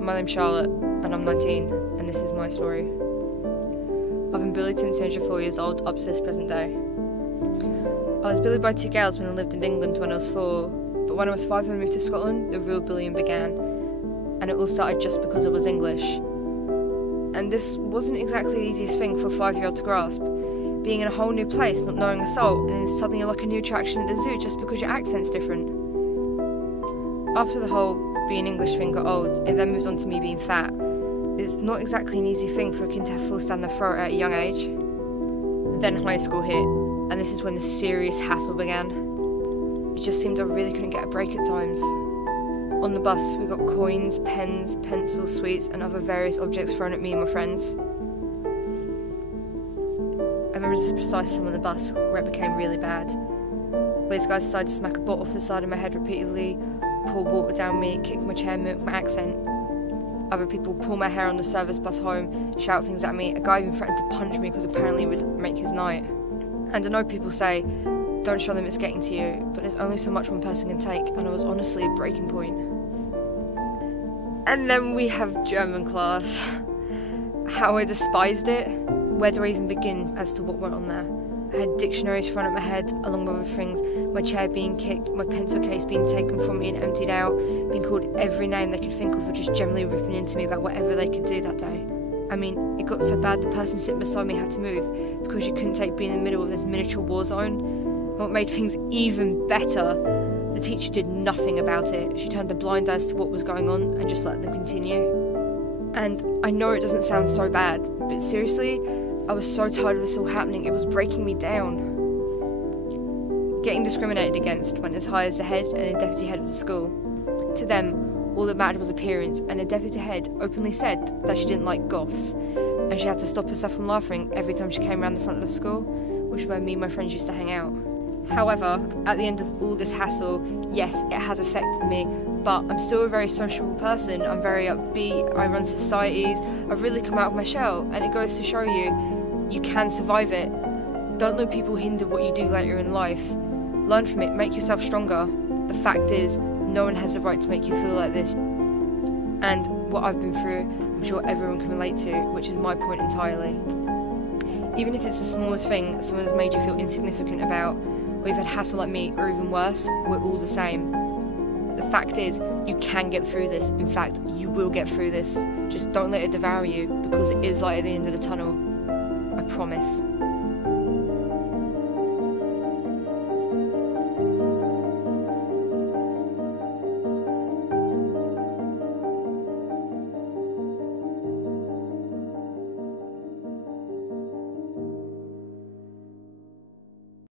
My name's Charlotte and I'm 19 and this is my story. I've been bullied since the age of 4 years old up to this present day. I was bullied by 2 girls when I lived in England when I was 4, but when I was 5 and moved to Scotland, the real bullying began, and it all started just because I was English. And this wasn't exactly the easiest thing for a 5-year-old to grasp. Being in a whole new place, not knowing a soul, and then suddenly you're like a new attraction at the zoo just because your accent's different. After the whole being English thing got old, it then moved on to me being fat. It's not exactly an easy thing for a kid to have forced down their throat at a young age. Then high school hit, and this is when the serious hassle began. It just seemed I really couldn't get a break at times. On the bus, we got coins, pens, pencils, sweets, and other various objects thrown at me and my friends. I remember this precise time on the bus where it became really bad. Where these guys decided to smack a bottle off the side of my head repeatedly, pour water down me, kick my chair, mimic my accent. Other people pull my hair on the service bus home, shout things at me. A guy even threatened to punch me because apparently it would make his night. And I know people say, don't show them it's getting to you, but there's only so much one person can take, and I was honestly at breaking point. And then we have German class. How I despised it. Where do I even begin as to what went on there? I had dictionaries thrown at my head, along with other things, my chair being kicked, my pencil case being taken from me and emptied out, being called every name they could think of, or just generally ripping into me about whatever they could do that day. I mean, it got so bad the person sitting beside me had to move, because you couldn't take being in the middle of this miniature war zone. And what made things even better, the teacher did nothing about it. She turned a blind eye to what was going on and just let them continue. And I know it doesn't sound so bad, but seriously, I was so tired of this all happening, it was breaking me down. Getting discriminated against went as high as the head and the deputy head of the school. To them, all that mattered was appearance, and the deputy head openly said that she didn't like goths, and she had to stop herself from laughing every time she came around the front of the school, which is where me and my friends used to hang out. However, at the end of all this hassle, yes, it has affected me, but I'm still a very sociable person. I'm very upbeat, I run societies, I've really come out of my shell, and it goes to show you can survive it. Don't let people hinder what you do later in life. Learn from it, make yourself stronger. The fact is, no one has the right to make you feel like this. And what I've been through, I'm sure everyone can relate to, which is my point entirely. Even if it's the smallest thing someone has made you feel insignificant about, or you've had hassle like me, or even worse, we're all the same. The fact is, you can get through this. In fact, you will get through this. Just don't let it devour you, because it is light at the end of the tunnel. I promise.